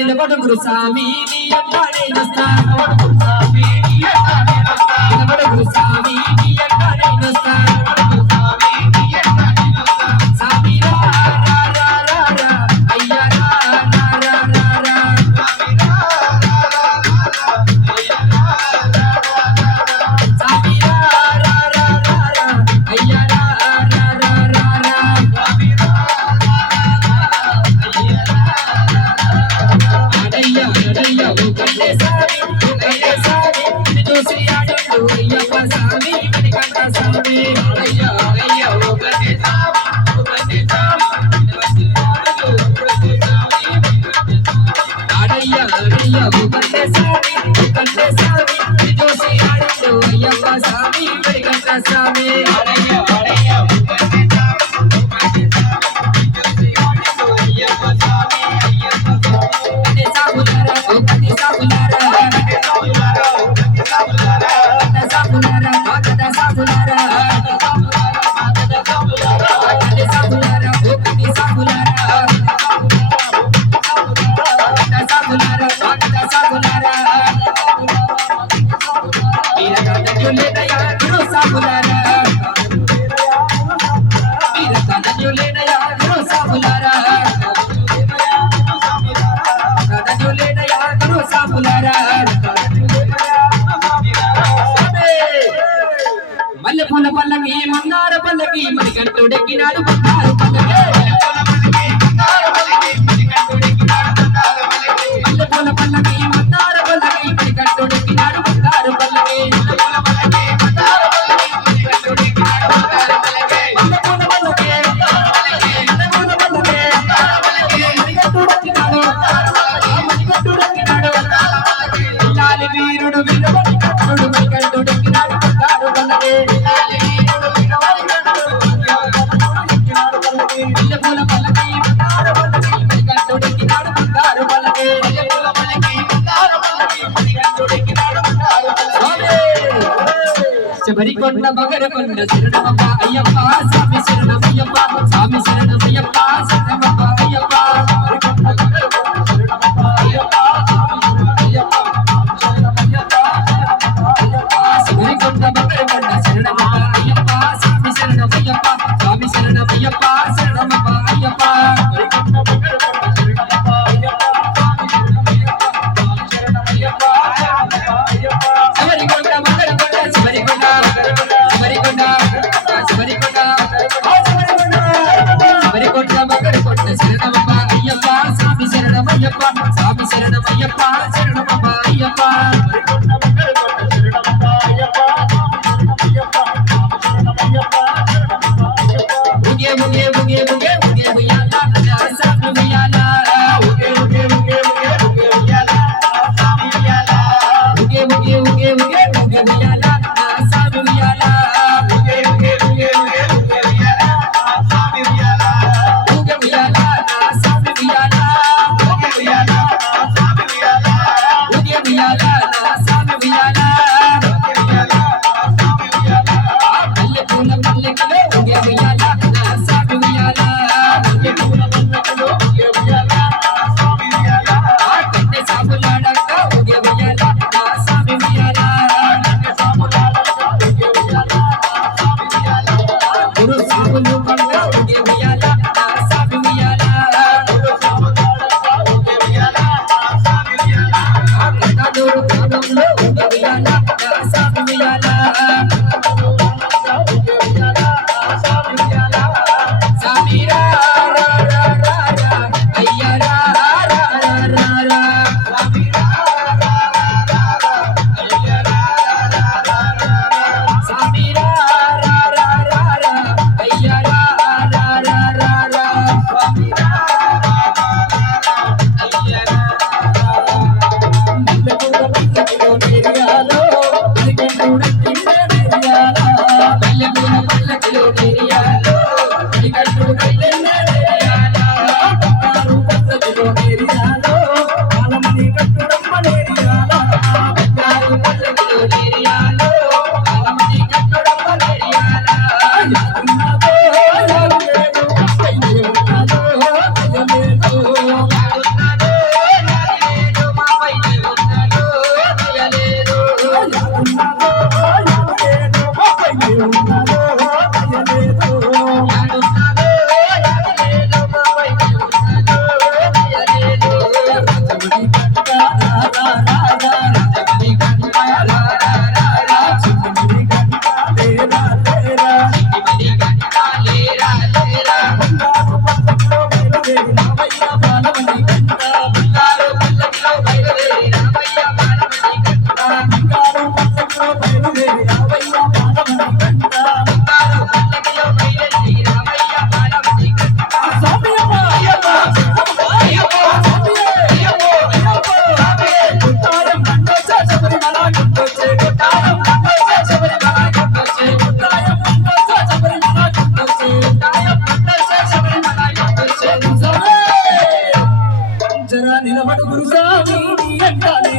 నిలబడు గురుస్వామి నీ అంటానే నస్తాను గురుస్వామి నీ అంటానే నస్తాను నిలబడు గురుస్వామి నీ అంటానే నస్తాను గురుస్వామి నీ అంటానే నస్తాను సామి రా రా రా రా రా అయ్యా రా రా రా రా రా సామి రా రా రా రా అయ్యా రా రా రా రా సామి రా రా రా రా రా అయ్యా రా రా రా రా రా సామి రా అడయ్యా అడయ్యా ఓ కన్నే సామి చూసి ఆడడు అయ్యప్ప సామి మణికంఠ సామి అడయ్యా అడయ్యా ఓ కన్నే సామి అడయ్యా అడయ్యా ఓ కన్నే సామి చూసి ఆడడు అయ్యప్ప సామి మణికంఠ సామి అడయ్యా అడయ్యా ఓ కన్నే మల్లె పూల పల్లకి మందార పల్లకి మణికంఠుడెక్కినాడు బంగారు పల్లకి మల్లె పూల పల్లకి మందార పల్లకి మణికంఠుడెక్కినాడు బంగారు పల్లకి వీరుడు వీరుడు మణికంఠుడెక్కినాడు బంగారు పల్లకి శబరికొండ మగరకొండ శరణమప్ప అయ్యప్ప స్వామి శరణమయ్యప్ప స్వామి శరణమయ్యప్ప శరణమప్ప అయ్యప్ప శబరికొండ మగరకొండ శరణమప్ప అయ్యప్ప స్వామి శరణమయ్యప్ప స్వామి శరణమయ్యప్ప శరణమప్ప అయ్యప్ప స్వామి శరణమయ్యప్ప శరణమప్ప అయ్యప్ప ఉగే ఉగే ఉగే ఉగే ఉగే ఉయ్యాల స్వామి ఉయ్యాల ఉగే ఉగే ఉగే ఉగే ఉగే ఉయ్యాల స్వామి ఉయ్యాల ఉగే ఉగే ఉగే ఉగే ఉగే ఉయ్యాల స్వామి ఉయ్యాల ఉగే ఉగే ఉగే ఉగే ఉగే ఉయ్యాల స్వామి ఉయ్యాల ఉగే ఉయ్యాల స్వామి ఉయ్యాల జరా నిలబడు గురుసామి నీ అంటానే